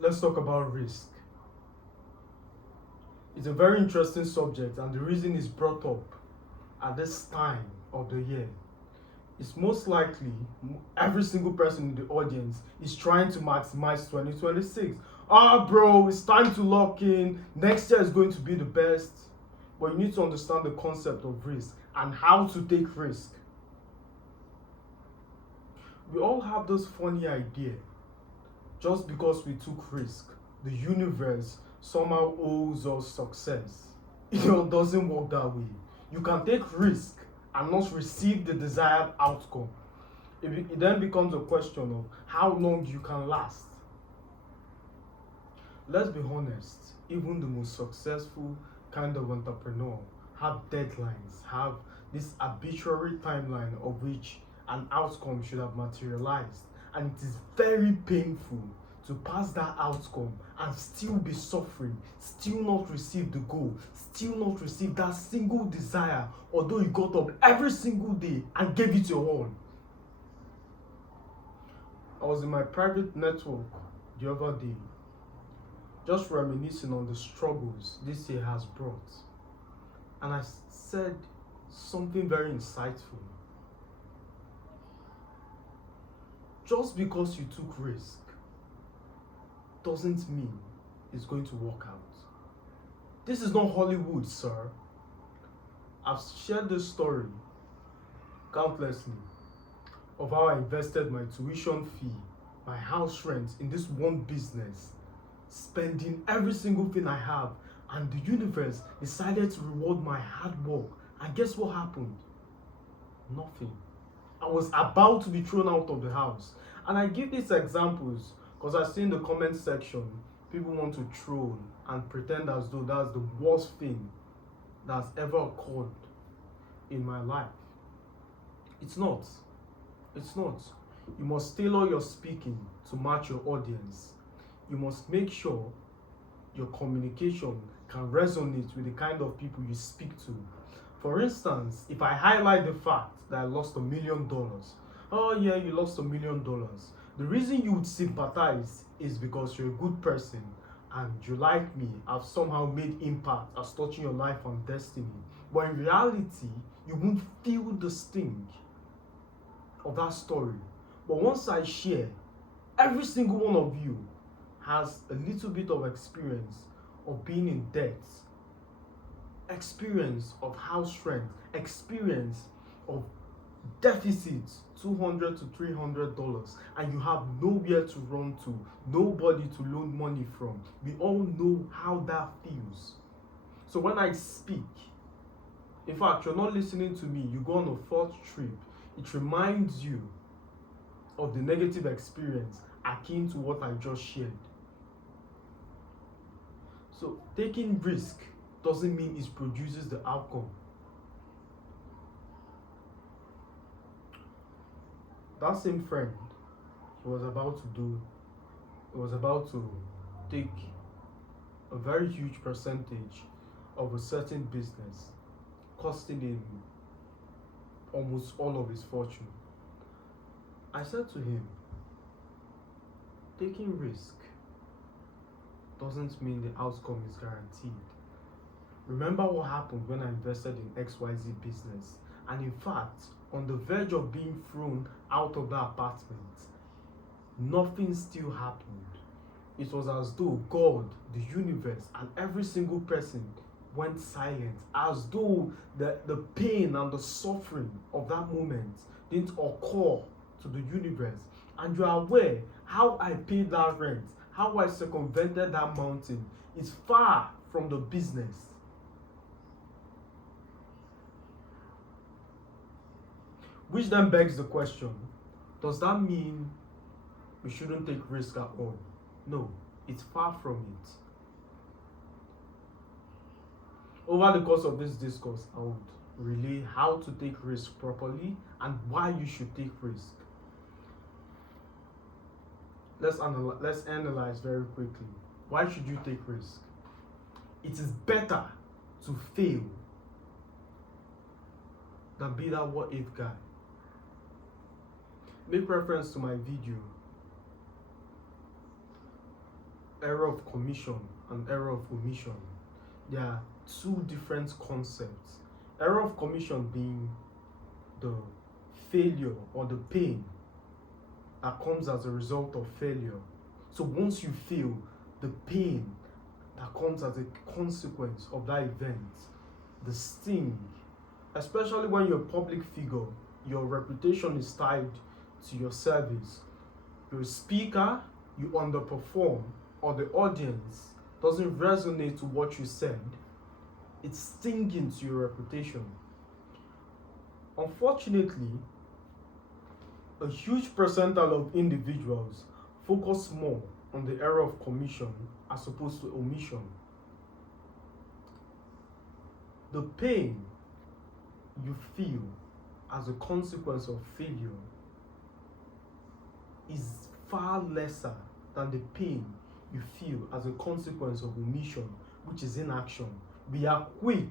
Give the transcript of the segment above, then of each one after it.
Let's talk about risk. It's a very interesting subject, and the reason it's brought up at this time of the year is most likely every single person in the audience is trying to maximize 2026. Ah, bro, it's time to lock in. Next year is going to be the best. But you need to understand the concept of risk and how to take risk. We all have this funny idea, just because we took risk, the universe somehow owes us success. It doesn't work that way. You can take risk and not receive the desired outcome. It then becomes a question of how long you can last. Let's be honest, even the most successful kind of entrepreneur have deadlines, have this arbitrary timeline of which an outcome should have materialized. And it is very painful to pass that outcome and still be suffering, still not receive the goal, still not receive that single desire, although you got up every single day and gave it your all. I was in my private network the other day, just reminiscing on the struggles this year has brought. And I said something very insightful. Just because you took risk doesn't mean it's going to work out. This is not Hollywood, sir. I've shared this story countlessly of how I invested my tuition fee, my house rent in this one business, spending every single thing I have, and the universe decided to reward my hard work. And guess what happened? Nothing. I was about to be thrown out of the house. And I give these examples because I see in the comment section people want to troll and pretend as though that's the worst thing that's ever occurred in my life. It's not. It's not. You must tailor your speaking to match your audience. You must make sure your communication can resonate with the kind of people you speak to. For instance, if I highlight the fact that I lost $1 million, oh yeah, you lost $1 million. The reason you would sympathize is because you're a good person and you like me, have somehow made impact as touching your life and destiny. But in reality, you won't feel the sting of that story. But once I share, every single one of you has a little bit of experience of being in debt, experience of house rent, experience of deficits $200 to $300, and you have nowhere to run to, nobody to loan money from. We all know how that feels. So when I speak, in fact, you're not listening to me, you go on a fourth trip, it reminds you of the negative experience akin to what I just shared. So taking risk doesn't mean it produces the outcome. That same friend was about to take a very huge percentage of a certain business, costing him almost all of his fortune. I said to him, taking risk doesn't mean the outcome is guaranteed. Remember what happened when I invested in XYZ business, and in fact, on the verge of being thrown out of the apartment, nothing still happened. It was as though God, the universe, and every single person went silent, as though the pain and the suffering of that moment didn't occur to the universe. And you are aware how I paid that rent, how I circumvented that mountain is far from the business. Which then begs the question, does that mean we shouldn't take risk at all? No, it's far from it. Over the course of this discourse, I would relay how to take risk properly and why you should take risk. Let's analyze very quickly. Why should you take risk? It is better to fail than be that what if guy. Make reference to my video error of commission and error of omission. They are two different concepts. Error of commission being the failure or the pain that comes as a result of failure. So once you fail, the pain that comes as a consequence of that event, the sting, especially when you're a public figure, your reputation is tied to your service. You're a speaker, you underperform, or the audience doesn't resonate to what you said, it's stinging to your reputation. Unfortunately, a huge percentage of individuals focus more on the error of commission as opposed to omission. The pain you feel as a consequence of failure is far lesser than the pain you feel as a consequence of omission, which is inaction. We are quick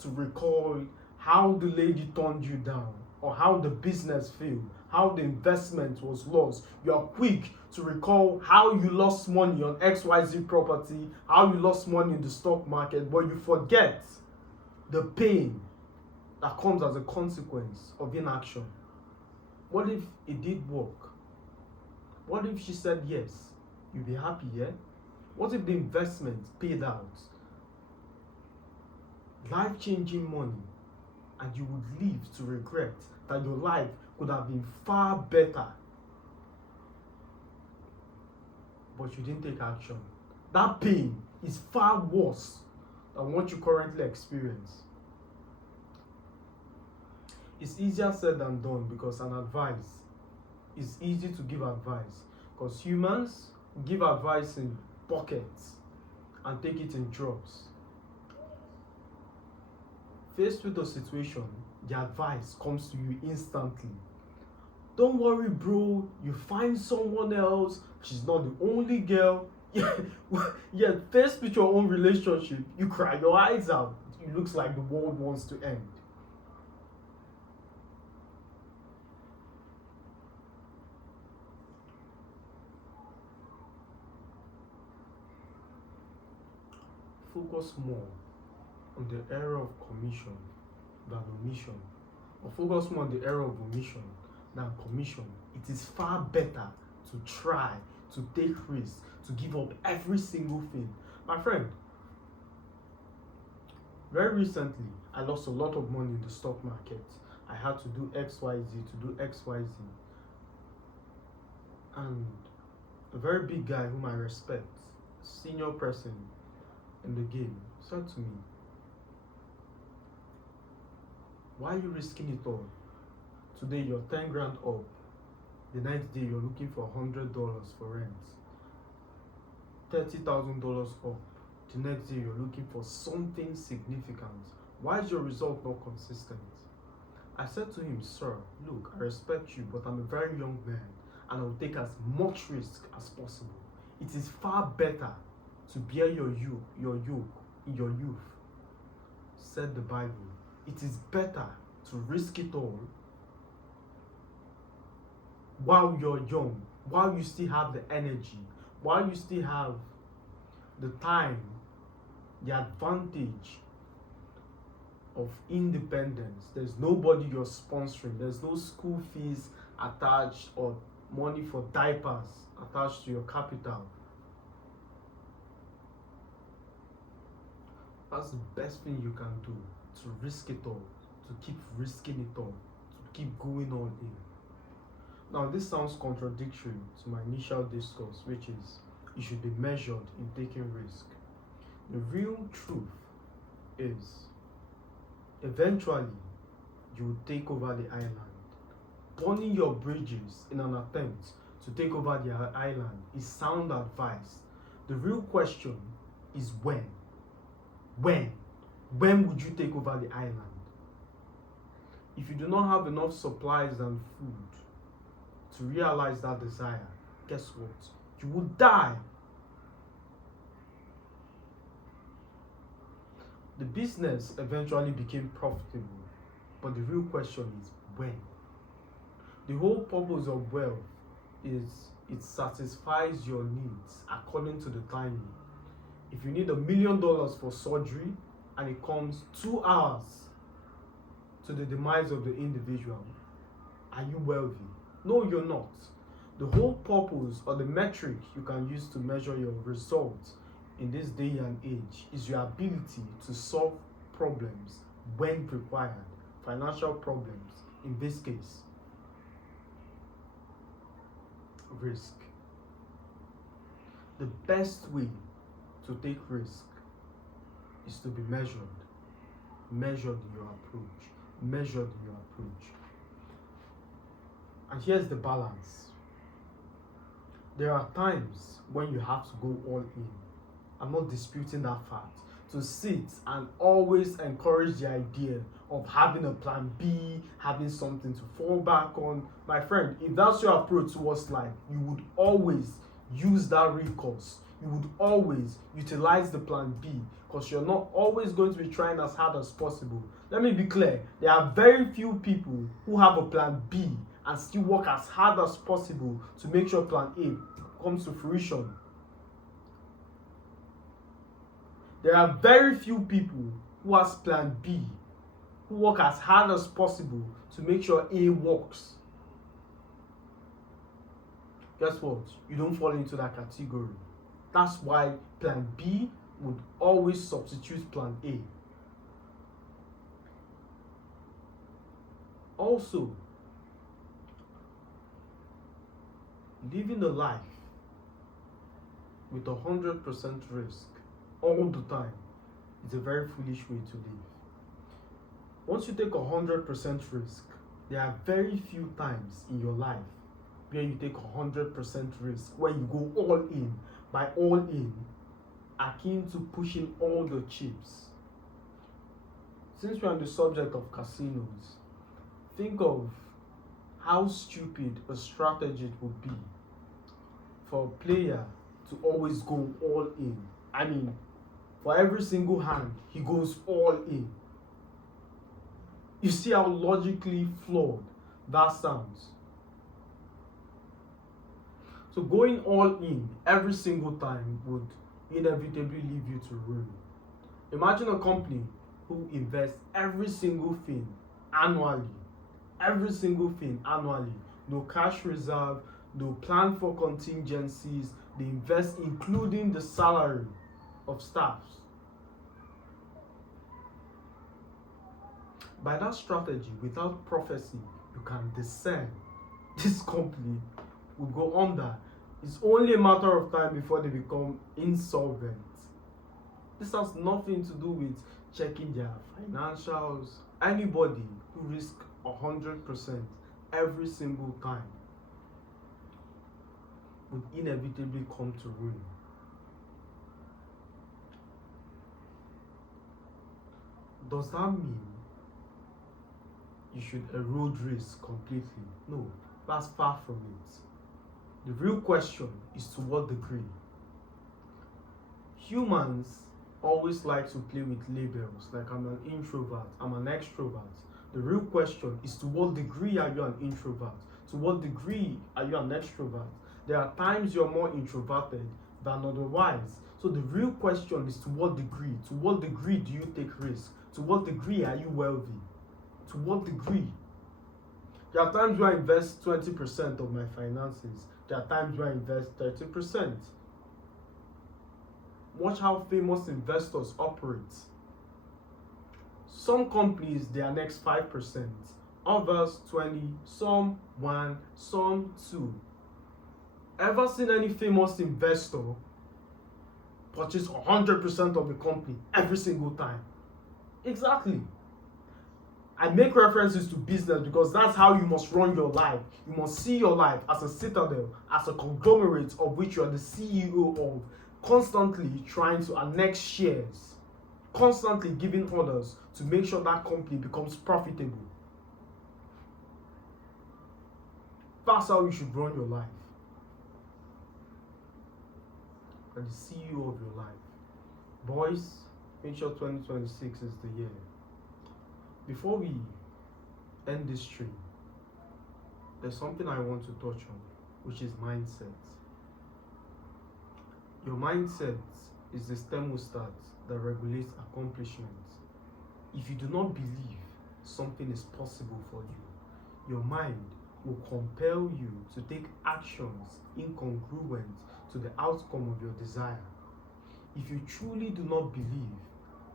to recall how the lady turned you down, or how the business failed, how the investment was lost. You are quick to recall how you lost money on XYZ property, how you lost money in the stock market, but you forget the pain that comes as a consequence of inaction. What if it did work? What if she said yes? You'd be happy, yeah? What if the investment paid out? Life-changing money, and you would live to regret that your life could have been far better, but you didn't take action. That pain is far worse than what you currently experience. It's easier said than done, because it's easy to give advice, because humans give advice in buckets and take it in drops. Faced with a situation, the advice comes to you instantly. Don't worry, bro, you find someone else. She's not the only girl. Yeah, faced with your own relationship, you cry your eyes out. It looks like the world wants to end. Focus more on the error of commission than omission, or focus more on the error of omission than commission. It is far better to try, to take risks, to give up every single thing. My friend, very recently, I lost a lot of money in the stock market. I had to do XYZ, to do XYZ. And a very big guy whom I respect, senior person in the game, said to me, why are you risking it all? Today you're 10 grand up. The next day you're looking for $100 for rent. $30,000 up. The next day you're looking for something significant. Why is your result not consistent? I said to him, sir, look, I respect you, but I'm a very young man and I'll take as much risk as possible. It is far better to bear your yoke in your youth, said the Bible. It is better to risk it all while you're young, while you still have the energy, while you still have the time, the advantage of independence. There's nobody you're sponsoring. There's no school fees attached or money for diapers attached to your capital. That's the best thing you can do, to risk it all, to keep risking it all, to keep going all in. Now, this sounds contradictory to my initial discourse, which is you should be measured in taking risk. The real truth is eventually you will take over the island. Burning your bridges in an attempt to take over the island is sound advice. The real question is when. When would you take over the island? If you do not have enough supplies and food to realize that desire, guess what? You will die. The business eventually became profitable, but the real question is when. The whole purpose of wealth is it satisfies your needs according to the timing. If you need $1 million for surgery and it comes 2 hours to the demise of the individual, are you wealthy? No, you're not. The whole purpose or the metric you can use to measure your results in this day and age is your ability to solve problems when required, financial problems in this case. Risk. The best way to take risk is to be measured. Measured in your approach. Measured in your approach. And here's the balance. There are times when you have to go all in. I'm not disputing that fact. To sit and always encourage the idea of having a plan B, having something to fall back on. My friend, if that's your approach towards life, you would always use that recourse. You would always utilize the plan B because you're not always going to be trying as hard as possible. Let me be clear, there are very few people who have a plan B and still work as hard as possible to make sure plan A comes to fruition. There are very few people who has plan B, who work as hard as possible to make sure A works. Guess what? You don't fall into that category. That's why plan B would always substitute plan A. Also, living a life with 100% risk all the time is a very foolish way to live. Once you take 100% risk, there are very few times in your life where you take 100% risk, where you go all in. By all in, akin to pushing all the chips. Since we're on the subject of casinos, think of how stupid a strategy it would be for a player to always go all in. I mean, for every single hand, he goes all in. You see how logically flawed that sounds. So going all in every single time would inevitably lead you to ruin. Imagine a company who invests every single thing annually. Every single thing annually. No cash reserve, no plan for contingencies. They invest including the salary of staffs. By that strategy, without prophecy, you can discern this company will go under. It's only a matter of time before they become insolvent. This has nothing to do with checking their financials. Anybody who risks 100% every single time would inevitably come to ruin. Does that mean you should erode risk completely? No, that's far from it. The real question is to what degree. Humans always like to play with labels, like I'm an introvert, I'm an extrovert. The real question is to what degree are you an introvert? To what degree are you an extrovert? There are times you're more introverted than otherwise. So the real question is to what degree? To what degree do you take risk? To what degree are you wealthy? To what degree? There are times where I invest 20% of my finances. There are times where I invest 30%. Watch how famous investors operate. Some companies, their next 5%, others 20, some 1, some 2. Ever seen any famous investor purchase 100% of the company every single time? Exactly. I make references to business because that's how you must run your life. You must see your life as a citadel, as a conglomerate of which you are the CEO of, constantly trying to annex shares, constantly giving orders to make sure that company becomes profitable. That's how you should run your life. You're the CEO of your life. Boys, make sure 2026 is the year. Before we end this stream, there's something I want to touch on. which is mindset. Your mindset is the thermostat that regulates accomplishments. If you do not believe something is possible for you, your mind will compel you to take actions incongruent to the outcome of your desire. If you truly do not believe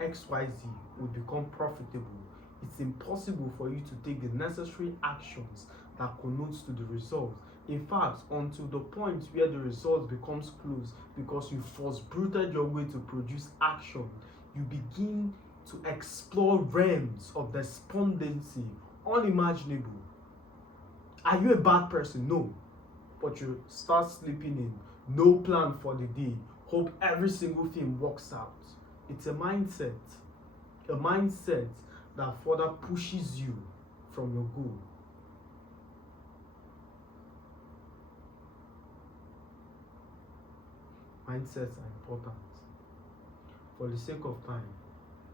XYZ will become profitable, it's impossible for you to take the necessary actions that connotes to the result. In fact, until the point where the result becomes close because you force-bruited your way to produce action, you begin to explore realms of despondency unimaginable. Are you a bad person? No. But you start sleeping in, no plan for the day, hope every single thing works out. It's a mindset that further pushes you from your goal. Mindsets are important. For the sake of time,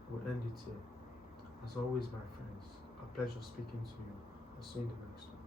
we'll end it here. As always, my friends, a pleasure speaking to you. I'll see you in the next one.